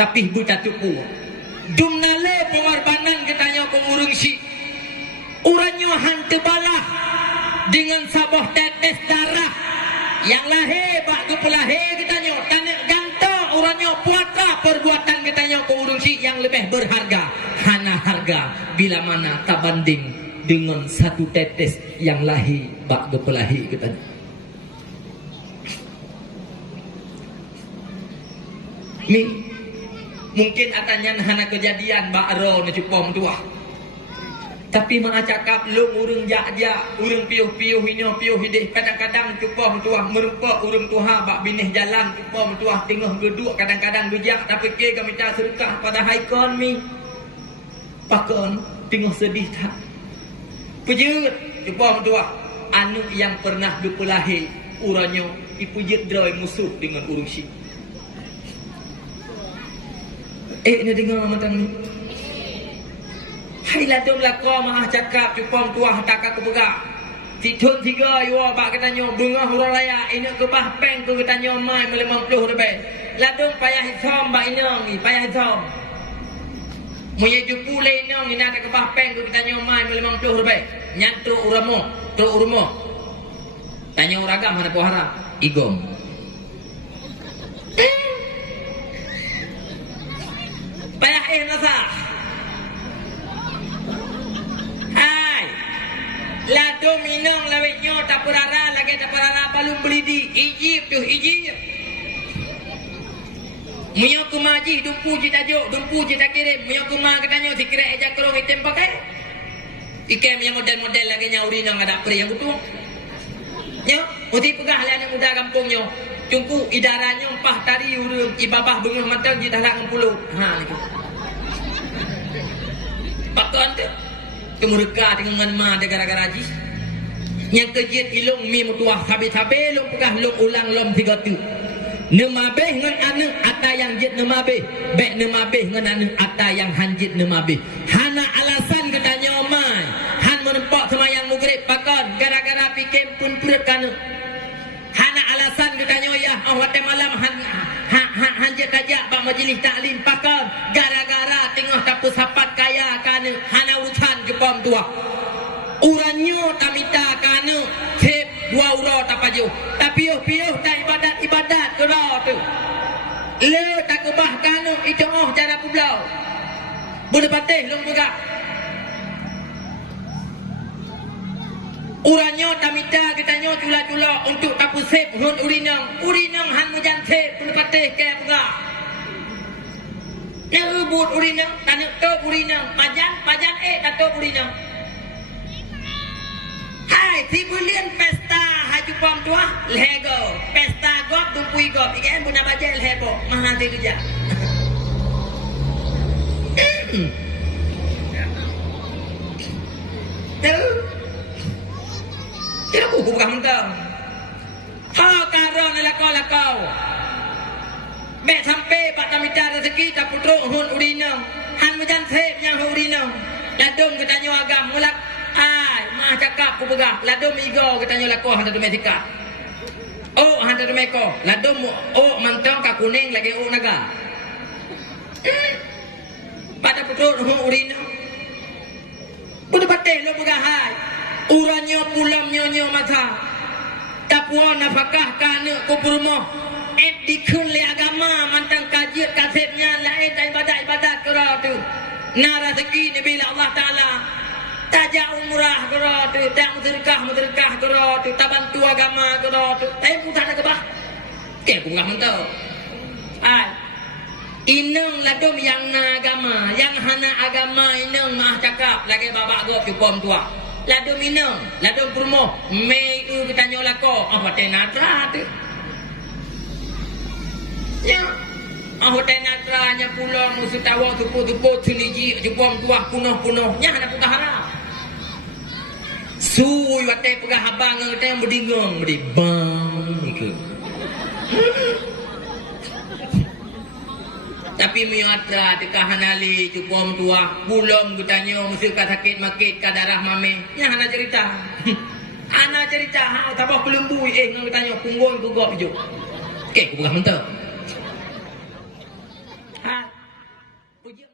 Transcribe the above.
tapi buta tupu dumnale pengorbanan katanya pengurung si uranyo hantu balah dengan sabah tetes darah yang lahir bak kepelahe katanya tanah ganto uranyo puaka perbuatan katanya pengurung si yang lebih berharga hana harga bila mana tak banding dengan satu tetes yang lahir bak kepelahe katanya. Mi mungkin atanya hana kejadian bakro na cupom tua. Tapi mak cakap lu urang jak-jak, urang piuh-piuh inyo piuh hidih kadang-kadang cupom tua merupa urang tuha bak binih jalan cupom tua tengah geduk kadang-kadang bijak tapi ke kami tak sedekah pada haikon mi. Pakon tengah sedih tak. Pujut cupom tua anu yang pernah dipelahi uranyo ipujut droi musuh dengan urang si. Ni dengar matang ni. Hai ladum lako mah cakap cupom tuah takak kebega. Titun tiga yo bak katanya bengah urang laya ini ke bah peng ke katanya mai 50 lebih. Ladum payah hitam bak inang ni payah hitam. Moye jupu le inang ni nak ke bah peng ke katanya mai 50 lebih. Nyatu uramo, tu urmo. Tanya uragam mana pohara igom. Payah nasa. Hai. Lado minang lawetnya tak perara lagi tak perara balum beli di Egypt tu Egypt. Munya kumaji dumpu je tajuk, dumpu je tak kirim. Munya kumah katanya dikira aja kerong item pakai. Ikem yang model-model lagi nyauri nang ada pri yang betul. Nya, uti pegah lah anak muda kampungnya. Tungku idaranya empah tari urung ibabah bengah mata di dalam 60. Ha gitu. Pakon tu. Kemurka dengan ma de gara-gara haji. Yang kejit ilung mi mutuah sabe-sabe lung pegah lung ulang lom 3 tu. Nemabeh ngan anu ata yang jit nemabeh. Bek nemabeh ngan anu ata yang hanjit nemabeh. Hana alasan katanya omai. Han menempak semayang maghrib pakon gara-gara pikir pun perut kanu. Hana alasan katanya ya awak malam hanjat kajak bak majlis taklim pakam gara-gara tengah tapu sapat kaya kana hana urusan jepom tua uranyo tamita kana sep 2 euro tapaju tapi piuh tak ibadat kera tu le tak kebah kana itu cara publau boleh patih long juga uranyo tamita katanya cula-cula untuk tapu sep hun urinang han mujan sep pun patih ke bunga ne ubut urinang tanuk to urinang pajan tato urinang hai si bulian pesta haju pom tua lego pesta gop dumpui gop ikan pun apa je lego mahal kerja Kira aku bukan mentang. Ha karon lakau. Mek sampai pak tamita rezeki tak putruk hun urinang. Han mujan sep yang urinang. Ladum katanya agam mulak. Ai, mah cakap ku pegah. Ladum igo katanya lakau hantar domestika. Oh, hantar domeko. Ladum oh mantang ka kuning lagi oh naga. Pada putruk hun urinang. Buat pateh lo pegah hai. Uranyo pulam nyonyo mata tapua nafkah kana kupurmo dikun le agama mantang kajian kasepnya lain ibadat kera tu na rezeki ni bila Allah Taala tajak umrah kera tu tak mudrikah kera tu tak bantu agama kera tu tapi pun tak ada kebah ke bunga mentau inang ladum yang na agama yang hana agama inang mah cakap lagi babak gop cupom tua ladum minang, ladum purmo, mei kita nyolako, apa tenatra tu? Ya, apa tenatranya pulang musuh tawa tupu celiji, jepom tuah punoh-punohnya ada pun harap. Sui watai pegah habang yang berdingung, berdibang, gitu. Tapi miatra tika hanali cupom tua bulom gutanya musuh ka sakit makit ka darah mame nya hana cerita ana cerita ha tabah kelembu ngau tanya punggung gugok jo ke ku bukan mentau ha uji